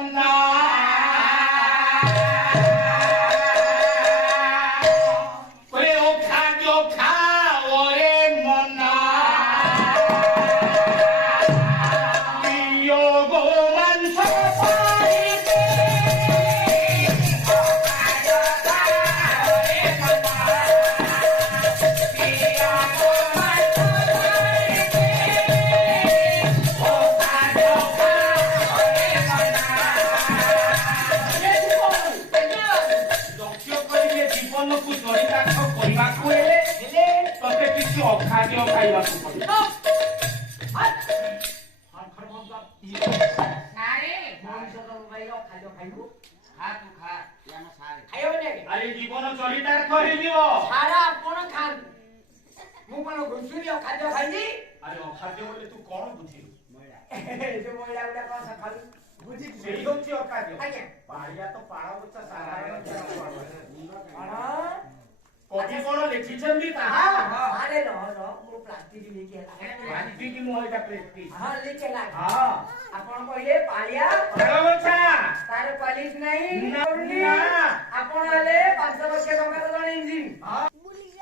मना ओरे ओ खाद्य खा ओरे मना पियो गो मांस पाइके अखाद्य खाइबा को पड़े अरे जीवन चरितार्थ हे जीव सारा कोन खान मु कोन घुसुरी खाद्य खाइली अरे अखाद्य बोले तू कोन बुझी जो मोइला उडा कोन खालु बुझी सेही होची अखाद्य आज्ञा पाड़िया तो पाड़ा बच्चा साधारण कोन कभी कोन लिखिछन दी ताहा अरे रो मु प्लास्टिक लेके आला प्लास्टिक की मोइटा प्लास्टिक हां लेके ला हां आपण कहले पाड़िया पाड़ा बच्चा तार पॉलिश नहीं ना आपण आले 5 वर्ष टंका जण इंजिन हां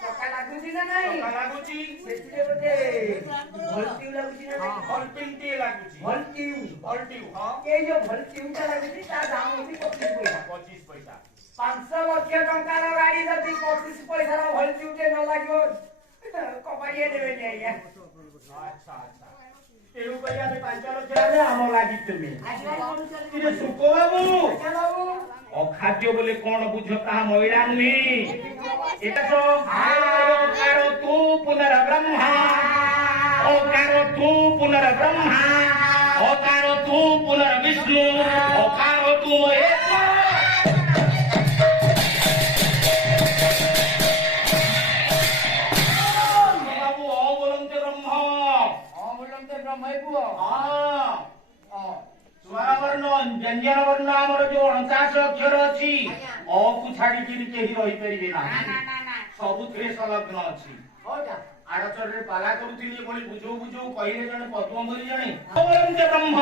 टका लागुची ना नाही टका लागुची सेतिले बोते भलटिउ लागुची ना नाही भलपिंटी लागुची भलटिउ हां ए जो भलटिउटा लागुची ता दाम होती 25 पैसा 500 लक्ष टंकार गाड़ी जति 25 पैसा रो भलटिउटे न लागियो कपाड़िए देबे नै या अच्छा अच्छा तेरु करिया में 5 लक्ष आले हम लागि तुमी तिरे सुको बाबू बाबू अखाद्य बोले कोन बुझता महिला नुई एटा तो ओकारो तू पुनर्ब्रह्मा ओकारो तू पुनर्ब्रह्मा ओकारो तू पुनर्विष्णु ओकारो तू महेश्वर बाबू अबोलंते ब्रह्म ब्रह्मपुओ हां स्वरवर्ण व्यंजन वर्ण आमर जो 49 अक्षर अछि अ को छाडी कि केही रहि परिबे ना सब थे संलग्न अछि होटा आड़चर रे पाला करूथिली बोली बुझो बुझो कहिले जने पद्ममरी जने अबोलंते ब्रह्म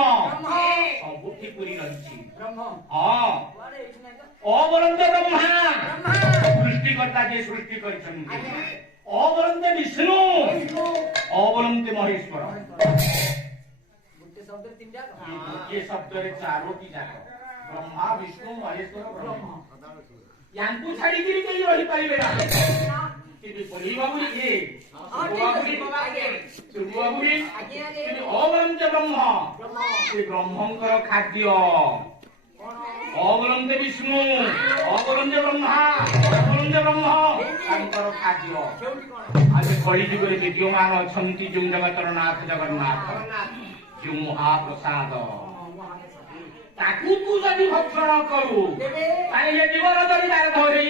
सबुठी पुरी रहिछि ब्रह्म हां माने एठी नै तो अबोलंते ब्रह्मा सृष्टिकर्ता जे सृष्टि करिछन अबोलंते विष्णु अबोलंते महेश्वर शब्द तीन जाक ये शब्द रे चारोटी जाक ब्रह्मा विष्णु महेश्वर ब्रह्म यांकु छाडी गिरी केही रहि परिबे ना कि बोली बाबू ये बाबू अबोलंते ब्रह्म ये ब्रह्मंकर खाद्य अबोलंते विष्णु अबोलंते ब्रह्मा अबोलंते ब्रह्म तांकर खाद्य आज कली जुग रे विद्यमान अछंती जो जगतर नाथ जगन्नाथ जो महाप्रसाद ताकू तू जदि भक्षण करू ताले जीवन जदि तार धरे